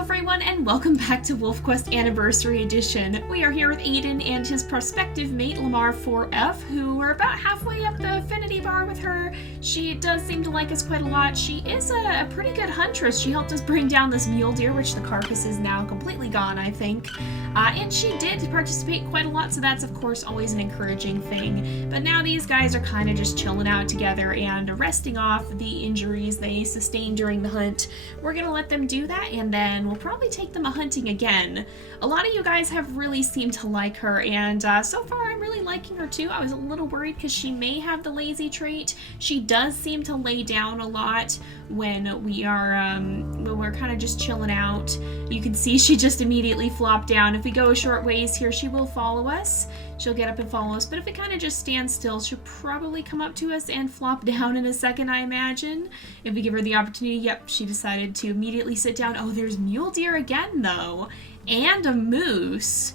everyone, and welcome back to WolfQuest Anniversary Edition. We are here with Aden and his prospective mate Lamar 4F, who we're about halfway up the affinity bar with her. She does seem to like us quite a lot. She is a pretty good huntress. She helped us bring down this mule deer, which the carcass is now completely gone, I think. And she did participate quite a lot, so that's of course always an encouraging thing. But now these guys are kind of just chilling out together and resting off the injuries they sustained during the hunt. We're gonna let them do that, and then we'll probably take them a-hunting again. A lot of you guys have really seemed to like her, and so far I'm really liking her too. I was a little worried because she may have the lazy trait. She does seem to lay down a lot when we are when we're kind of just chilling out. You can see she just immediately flopped down. If we go a short ways here, she will follow us. She'll get up and follow us, but if it kind of just stands still, she'll probably come up to us and flop down in a second, I imagine. If we give her the opportunity. Yep, she decided to immediately sit down. Oh, there's mule deer again, though. And a moose.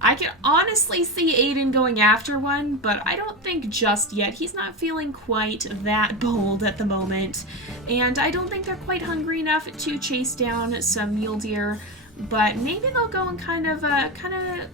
I can honestly see Aden going after one, but I don't think just yet. He's not feeling quite that bold at the moment. And I don't think they're quite hungry enough to chase down some mule deer. But maybe they'll go and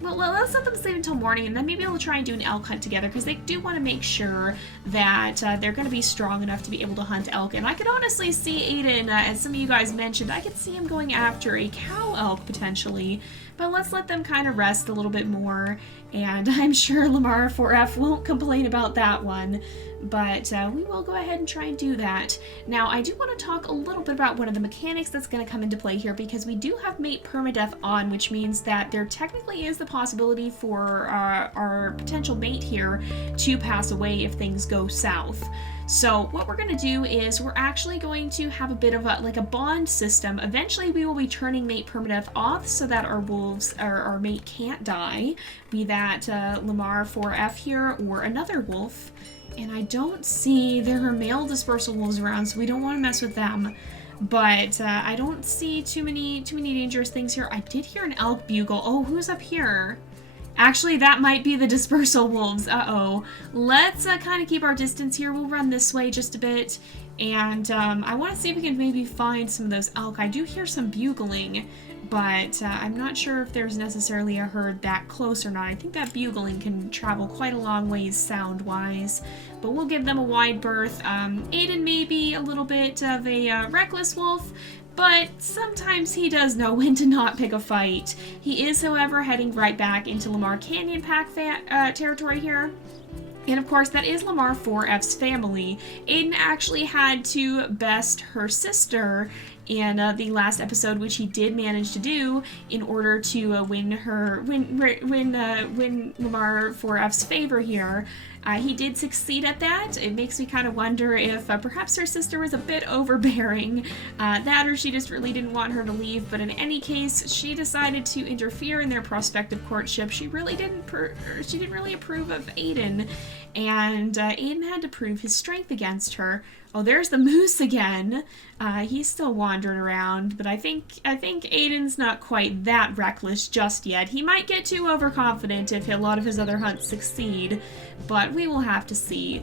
well, let's let them sleep until morning, and then maybe they'll try and do an elk hunt together, because they do want to make sure that they're going to be strong enough to be able to hunt elk. And I could honestly see Aden, as some of you guys mentioned, I could see him going after a cow elk potentially. But let's let them kind of rest a little bit more, and I'm sure Lamar 4F won't complain about that one. But we will go ahead and try and do that. Now, I do want to talk a little bit about one of the mechanics that's going to come into play here, because we do have mate permadeath on, which means that there technically is the possibility for our potential mate here to pass away if things go south. So what we're going to do is we're actually going to have a bit of a bond system. Eventually we will be turning mate permadeath off so that our wolves, or our mate, can't die, be that Lamar 4F here or another wolf. And I don't see there are male dispersal wolves around, so we don't want to mess with them. But I don't see too many dangerous things here. I did hear an elk bugle. Oh, who's up here? Actually, that might be the dispersal wolves. Uh-oh. Let's kind of keep our distance here. We'll run this way just a bit. And I want to see if we can maybe find some of those elk. I do hear some bugling, but I'm not sure if there's necessarily a herd that close or not. I think that bugling can travel quite a long ways sound-wise. But we'll give them a wide berth. Aden may be a little bit of a reckless wolf, but sometimes he does know when to not pick a fight. He is, however, heading right back into Lamar Canyon pack territory here. And of course, that is Lamar 4F's family. Aden actually had to best her sister in the last episode, which he did manage to do in order to win Lamar 4F's favor here. He did succeed at that. It makes me kind of wonder if perhaps her sister was a bit overbearing, that or she just really didn't want her to leave. But in any case, she decided to interfere in their prospective courtship. She didn't really approve of Aden, and Aden had to prove his strength against her. Oh, there's the moose again. He's still wandering around, but I think Aden's not quite that reckless just yet. He might get too overconfident if a lot of his other hunts succeed, but we will have to see.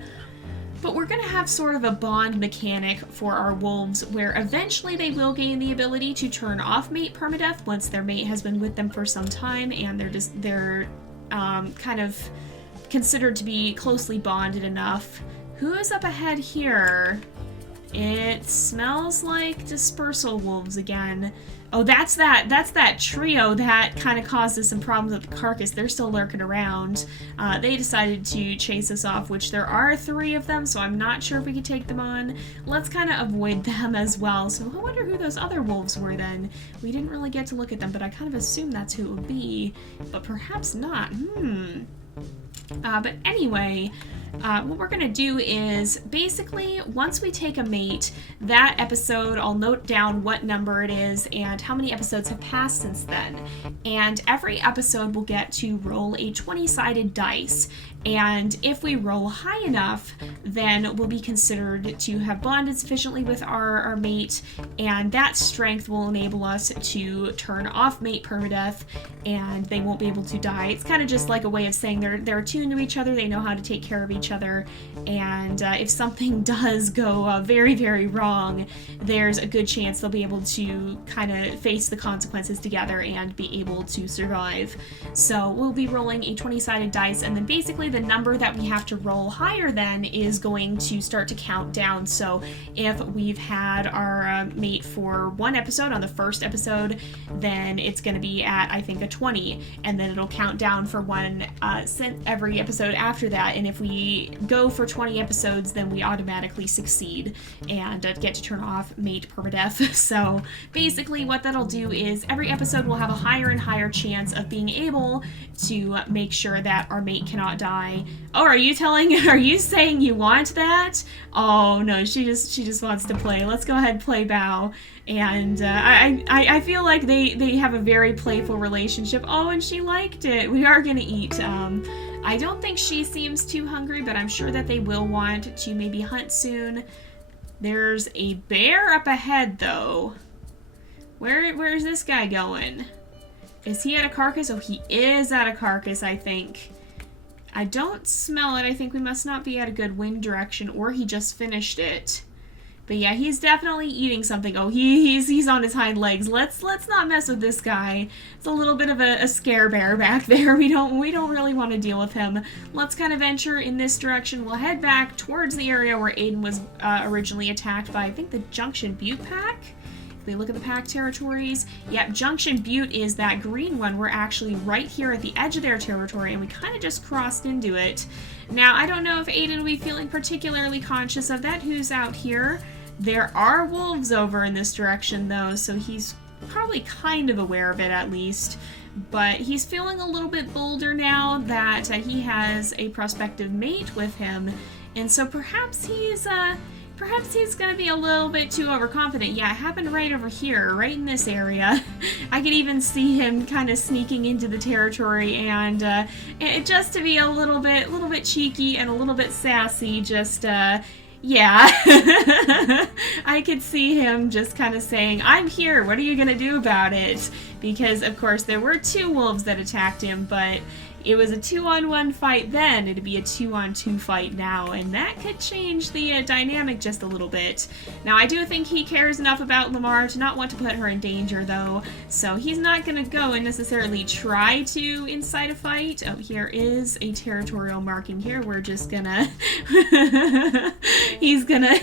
But we're going to have sort of a bond mechanic for our wolves, where eventually they will gain the ability to turn off mate permadeath once their mate has been with them for some time, and they're kind of considered to be closely bonded enough. Who is up ahead here? It smells like dispersal wolves again. Oh, that's that trio that kind of caused us some problems with the carcass. They're still lurking around. They decided to chase us off, which there are 3 of them, so I'm not sure if we could take them on. Let's kind of avoid them as well. So I wonder who those other wolves were then. We didn't really get to look at them, but I kind of assumed that's who it would be. But perhaps not. But anyway, what we're going to do is basically once we take a mate, that episode I'll note down what number it is and how many episodes have passed since then. And every episode will get to roll a 20-sided dice. And if we roll high enough, then we'll be considered to have bonded sufficiently with our mate, and that strength will enable us to turn off mate permadeath, and they won't be able to die. It's kind of just like a way of saying they're attuned to each other, they know how to take care of each each other, and if something does go very, very wrong, there's a good chance they'll be able to kind of face the consequences together and be able to survive. So we'll be rolling a 20-sided dice, and then basically the number that we have to roll higher than is going to start to count down. So if we've had our mate for one episode, on the first episode, then it's going to be at, I think, a 20, and then it'll count down for one every episode after that. And if we go for 20 episodes, then we automatically succeed and get to turn off mate permadeath. So basically what that'll do is every episode will have a higher and higher chance of being able to make sure that our mate cannot die. Oh, are you saying you want that? Oh no, she just wants to play. Let's go ahead and play bow. And I feel like they have a very playful relationship. Oh, and she liked it. We are gonna eat. I don't think she seems too hungry, but I'm sure that they will want to maybe hunt soon. There's a bear up ahead, though. Where's this guy going? Is he at a carcass? Oh, he is at a carcass, I think. I don't smell it. I think we must not be at a good wind direction, or he just finished it. But yeah, he's definitely eating something. Oh, he's on his hind legs. Let's not mess with this guy. It's a little bit of a scare bear back there. We don't really want to deal with him. Let's kind of venture in this direction. We'll head back towards the area where Aden was originally attacked by, I think, the Junction Butte pack. If we look at the pack territories, yep, Junction Butte is that green one. We're actually right here at the edge of their territory, and we kind of just crossed into it. Now, I don't know if Aden will be feeling particularly conscious of that. Who's out here? There are wolves over in this direction, though, so he's probably kind of aware of it, at least. But he's feeling a little bit bolder now that he has a prospective mate with him, and so perhaps he's going to be a little bit too overconfident. Yeah, it happened right over here, right in this area. I could even see him kind of sneaking into the territory, and just to be a little bit cheeky and a little bit sassy, just yeah. I could see him just kind of saying, "I'm here, what are you gonna do about it?" Because, of course, there were two wolves that attacked him, but it was a 2-on-1 fight then. It'd be a 2-on-2 fight now, and that could change the dynamic just a little bit. Now, I do think he cares enough about Lamar to not want to put her in danger, though, so he's not going to go and necessarily try to incite a fight. Oh, here is a territorial marking here. We're just gonna... he's gonna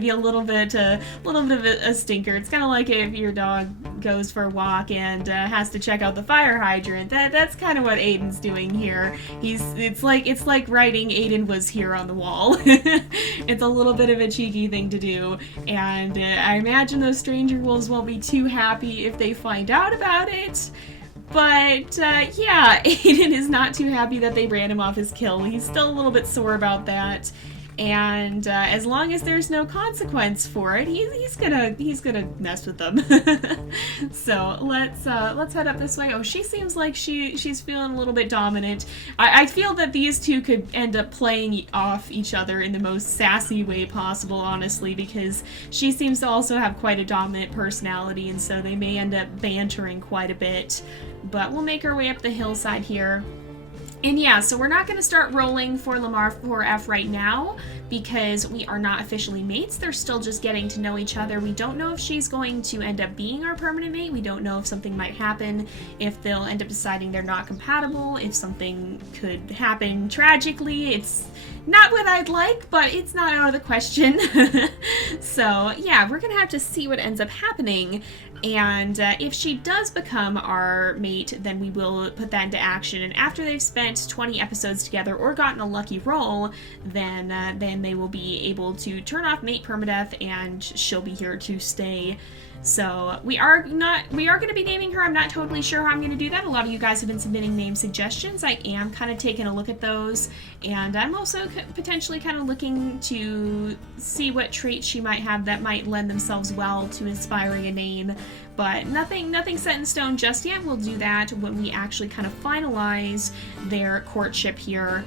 be a little bit of a stinker. It's kind of like if your dog goes for a walk and has to check out the fire hydrant. That's kind of what Aden's doing here. It's like writing Aden was here on the wall. It's a little bit of a cheeky thing to do, and I imagine those stranger wolves won't be too happy if they find out about it. But yeah, Aden is not too happy that they ran him off his kill. He's still a little bit sore about that. And as long as there's no consequence for it, he's gonna mess with them. So let's head up this way. Oh, she seems like she's feeling a little bit dominant. I feel that these two could end up playing off each other in the most sassy way possible, honestly, because she seems to also have quite a dominant personality, and so they may end up bantering quite a bit. But we'll make our way up the hillside here. And yeah, so we're not going to start rolling for Lamar 4F right now because we are not officially mates. They're still just getting to know each other. We don't know if she's going to end up being our permanent mate. We don't know if something might happen, if they'll end up deciding they're not compatible, if something could happen tragically. It's not what I'd like, but it's not out of the question. So yeah, we're going to have to see what ends up happening. And if she does become our mate, then we will put that into action. And after they've spent 20 episodes together or gotten a lucky roll, then they will be able to turn off mate permadeath, and she'll be here to stay. So we are going to be naming her. I'm not totally sure how I'm going to do that. A lot of you guys have been submitting name suggestions. I am kind of taking a look at those, and I'm also potentially kind of looking to see what traits she might have that might lend themselves well to inspiring a name. But nothing set in stone just yet. We'll do that when we actually kind of finalize their courtship here.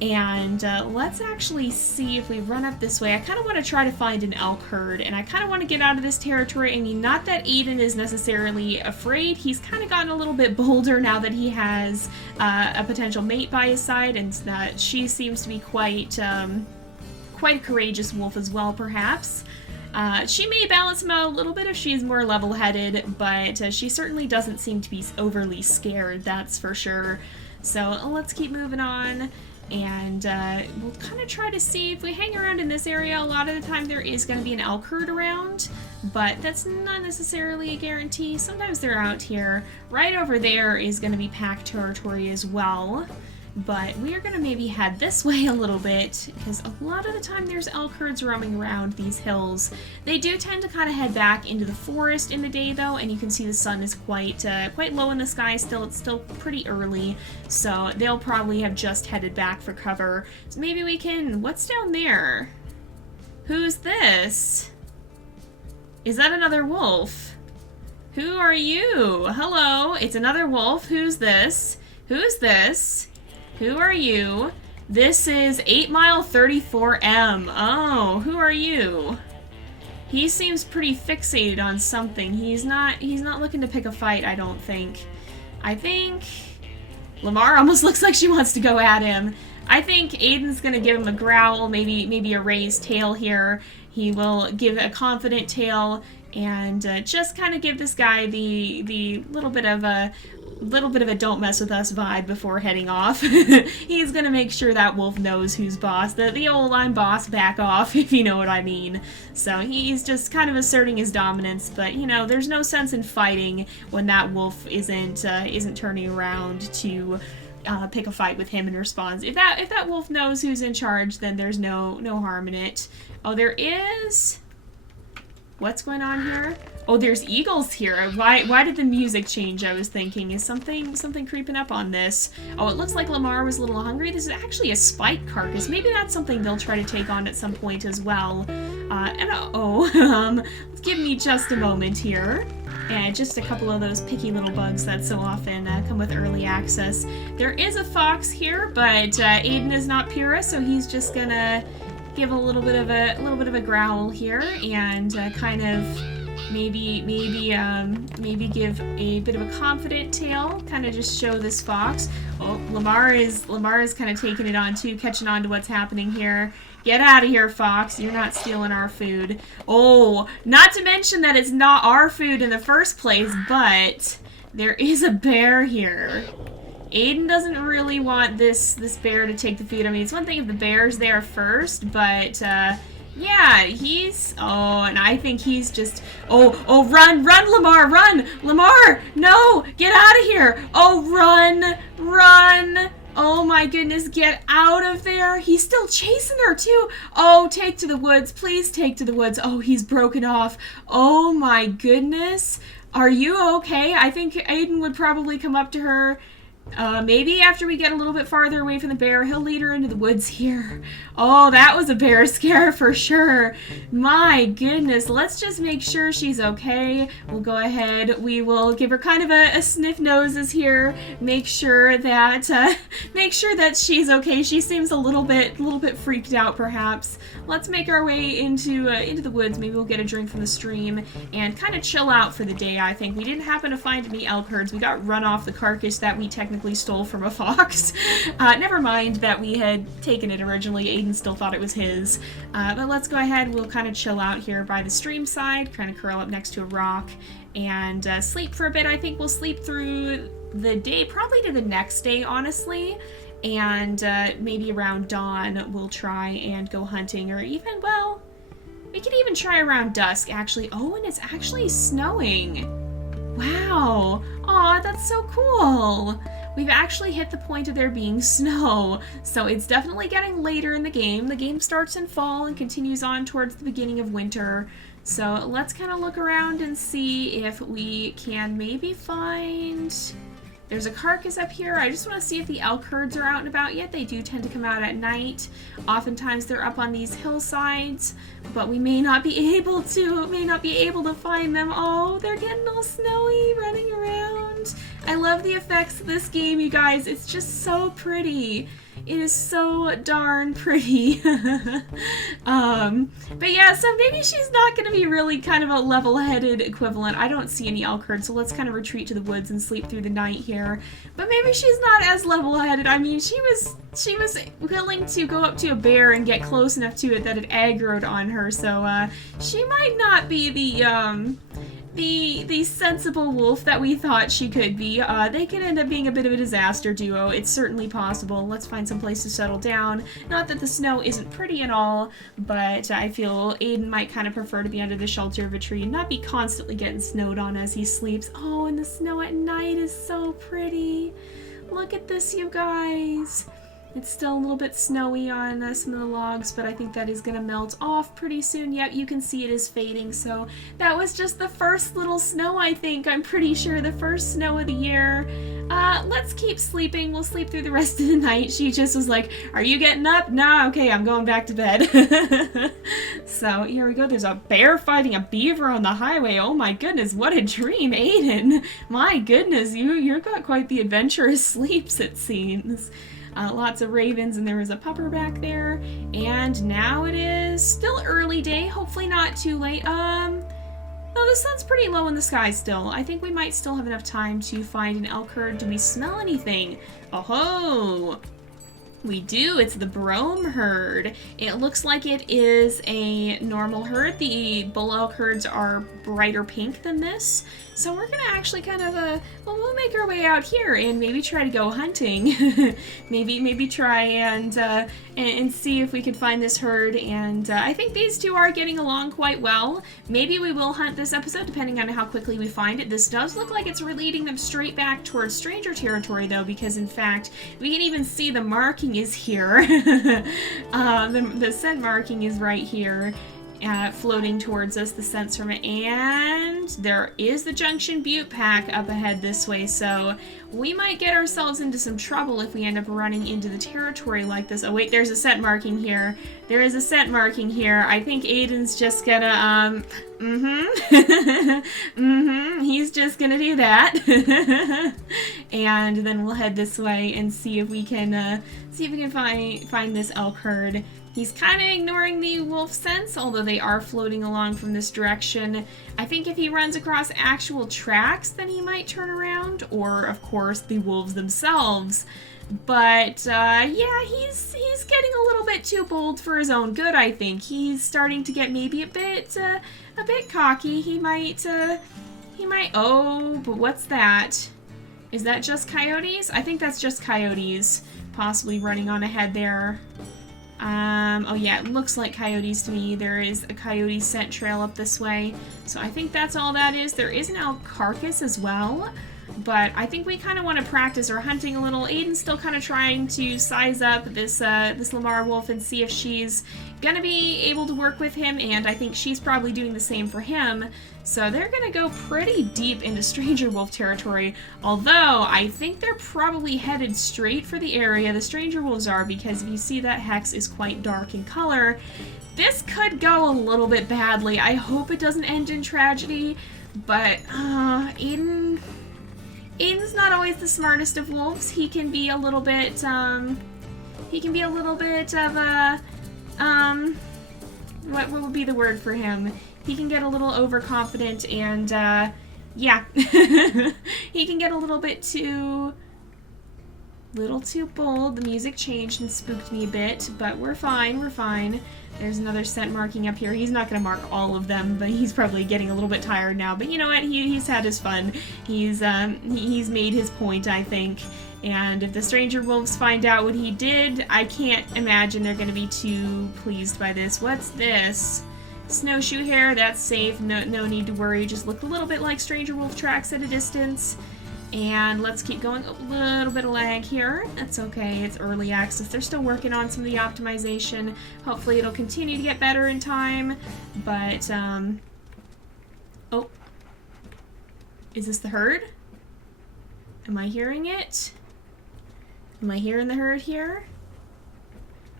And let's actually see if we run up this way. I kind of want to try to find an elk herd, and I kind of want to get out of this territory. I mean, not that Aden is necessarily afraid. He's kind of gotten a little bit bolder now that he has a potential mate by his side, and she seems to be quite a courageous wolf as well, perhaps. She may balance him out a little bit if she's more level-headed, but she certainly doesn't seem to be overly scared, that's for sure. So let's keep moving on. And we'll kind of try to see if we hang around in this area. A lot of the time there is going to be an elk herd around, but that's not necessarily a guarantee. Sometimes they're out here. Right over there is going to be pack territory as well. But we are going to maybe head this way a little bit, because a lot of the time there's elk herds roaming around these hills. They do tend to kind of head back into the forest in the day, though, and you can see the sun is quite low in the sky still. It's still pretty early, so they'll probably have just headed back for cover. So maybe we can... What's down there? Who's this? Is that another wolf? Who are you? Hello, it's another wolf. Who's this? Who's this? Who are you? This is 8 Mile 34M. Oh, who are you? He seems pretty fixated on something. He's not looking to pick a fight, I don't think. I think Lamar almost looks like she wants to go at him. I think Aden's gonna give him a growl, maybe a raised tail here. He will give a confident tail and just kind of give this guy the little bit of a don't mess with us vibe before heading off. He's gonna make sure that wolf knows who's boss. The old I'm boss, back off, if you know what I mean. So he's just kind of asserting his dominance, but you know, there's no sense in fighting when that wolf isn't turning around to pick a fight with him in response. If that wolf knows who's in charge, then there's no harm in it. Oh, there is... What's going on here? Oh, there's eagles here. Why did the music change, I was thinking? Is something creeping up on this? Oh, it looks like Lamar was a little hungry. This is actually a spike carcass. Maybe that's something they'll try to take on at some point as well. Give me just a moment here. And just a couple of those picky little bugs that so often come with early access. There is a fox here, but Aden is not pura, so he's just gonna give a little bit of a growl here and kind of maybe give a bit of a confident tail, kind of just show this fox. Oh, Lamar is kind of taking it on too, catching on to what's happening here. Get out of here, fox. You're not stealing our food. Oh, not to mention that it's not our food in the first place, but there is a bear here. Aden doesn't really want this bear to take the food. I mean, it's one thing if the bear's there first, but yeah, he's... Oh, and I think he's just... Oh, run, Lamar, run! Lamar, no, get out of here! Oh, run! Oh my goodness, get out of there! He's still chasing her too! Oh, take to the woods, please take to the woods. Oh, he's broken off. Oh my goodness. Are you okay? I think Aden would probably come up to her. Maybe after we get a little bit farther away from the bear, he'll lead her into the woods here. Oh, that was a bear scare for sure. My goodness, let's just make sure she's okay. We'll go ahead, we will give her kind of a sniff noses here, make sure that she's okay. She seems a little bit freaked out perhaps. Let's make our way into the woods. Maybe we'll get a drink from the stream and kind of chill out for the day, I think. We didn't happen to find any elk herds. We got run off the carcass that we technically stole from a fox. Never mind that we had taken it originally. Aden still thought it was his. But let's go ahead. We'll kind of chill out here by the stream side, kind of curl up next to a rock and sleep for a bit. I think we'll sleep through the day, probably to the next day, honestly. And maybe around dawn we'll try and go hunting, or even, well, we could even try around dusk, actually. Oh, and it's actually snowing. Wow. Aw, that's so cool. We've actually hit the point of there being snow, so it's definitely getting later in the game. The game starts in fall and continues on towards the beginning of winter. So let's kind of look around and see if we can maybe find... There's a carcass up here. I just want to see if the elk herds are out and about yet. They do tend to come out at night. Oftentimes they're up on these hillsides, but we may not be able to find them. Oh, they're getting all snowy, running around. I love the effects of this game, you guys. It's just so pretty. It is so darn pretty. But yeah, so maybe she's not going to be really kind of a level-headed equivalent. I don't see any elk herd, so let's kind of retreat to the woods and sleep through the night here. But maybe she's not as level-headed. I mean, she was willing to go up to a bear and get close enough to it that it aggroed on her, so she might not be the sensible wolf that we thought she could be. They could end up being a bit of a disaster duo. It's certainly possible. Let's find some place to settle down. Not that the snow isn't pretty at all, but I feel Aden might kind of prefer to be under the shelter of a tree and not be constantly getting snowed on as he sleeps. Oh, and the snow at night is so pretty. Look at this, you guys. It's still a little bit snowy on some of the logs, but I think that is going to melt off pretty soon. Yep, you can see it is fading, so that was just the first little snow, I think. I'm pretty sure the first snow of the year. Let's keep sleeping. We'll sleep through the rest of the night. She just was like, are you getting up? Nah, okay, I'm going back to bed. So here we go. There's a bear fighting a beaver on the highway. Oh my goodness, what a dream, Aden. My goodness, you've got quite the adventurous sleeps, it seems. Lots of ravens, and there was a pupper back there. And now it is still early day, hopefully not too late. No, the sun's pretty low in the sky still. I think we might still have enough time to find an elk herd. Do we smell anything? Oh-ho! We do. It's the Brome herd. It looks like it is a normal herd. The bull elk herds are brighter pink than this. So we're going to actually kind of, well, we'll make our way out here and maybe try to go hunting. maybe try and see if we can find this herd. And I think these two are getting along quite well. Maybe we will hunt this episode depending on how quickly we find it. This does look like it's leading them straight back towards stranger territory though, because in fact, we can even see the marking is here. The scent marking is right here. Floating towards us, the scents from it, and there is the Junction Butte pack up ahead this way, so we might get ourselves into some trouble if we end up running into the territory like this. Oh wait, there's a scent marking here. There is a scent marking here. I think Aden's just gonna, he's just gonna do that. And then we'll head this way and see if we can, find this elk herd. He's kind of ignoring the wolf scents, although they are floating along from this direction. I think if he runs across actual tracks, then he might turn around, or, of course, the wolves themselves. But, yeah, he's getting a little bit too bold for his own good, I think. He's starting to get maybe a bit cocky. He might, oh, but what's that? Is that just coyotes? I think that's just coyotes, possibly running on ahead there. Oh yeah, it looks like coyotes to me. There is a coyote scent trail up this way. So I think that's all that is. There is an elk carcass as well. But I think we kind of want to practice our hunting a little. Aden's still kind of trying to size up this Lamar wolf and see if she's gonna be able to work with him, and I think she's probably doing the same for him. So they're gonna go pretty deep into stranger wolf territory, although I think they're probably headed straight for the area the stranger wolves are, because if you see that hex is quite dark in color, this could go a little bit badly. I hope it doesn't end in tragedy, but Aden's not always the smartest of wolves. He can be a little bit of a what would be the word for him? He can get a little overconfident and, yeah. He can get a little too bold. The music changed and spooked me a bit, but we're fine. There's another scent marking up here. He's not going to mark all of them, but he's probably getting a little bit tired now. But you know what? He's had his fun. He's made his point, I think. And if the stranger wolves find out what he did, I can't imagine they're going to be too pleased by this. What's this? Snowshoe hair, that's safe. No need to worry. Just look a little bit like stranger wolf tracks at a distance. And let's keep going. A little bit of lag here. That's okay. It's early access. They're still working on some of the optimization. Hopefully it'll continue to get better in time. But, oh. Is this the herd? Am I hearing it? Am I hearing the herd here?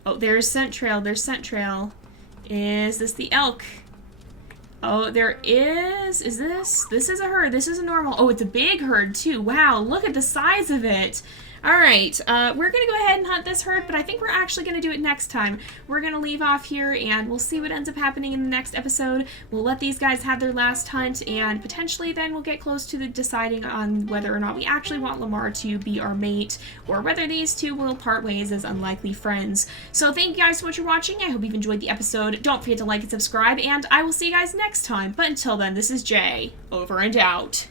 Oh, there's scent trail. There's scent trail. Is this the elk? Oh, there is. Is this? This is a herd. This is a normal. Oh, it's a big herd too. Wow, look at the size of it. Alright, we're gonna go ahead and hunt this herd, but I think we're actually gonna do it next time. We're gonna leave off here, and we'll see what ends up happening in the next episode. We'll let these guys have their last hunt, and potentially then we'll get close to the deciding on whether or not we actually want Lamar to be our mate, or whether these two will part ways as unlikely friends. So thank you guys so much for watching. I hope you've enjoyed the episode. Don't forget to like and subscribe, and I will see you guys next time. But until then, this is Jay, over and out.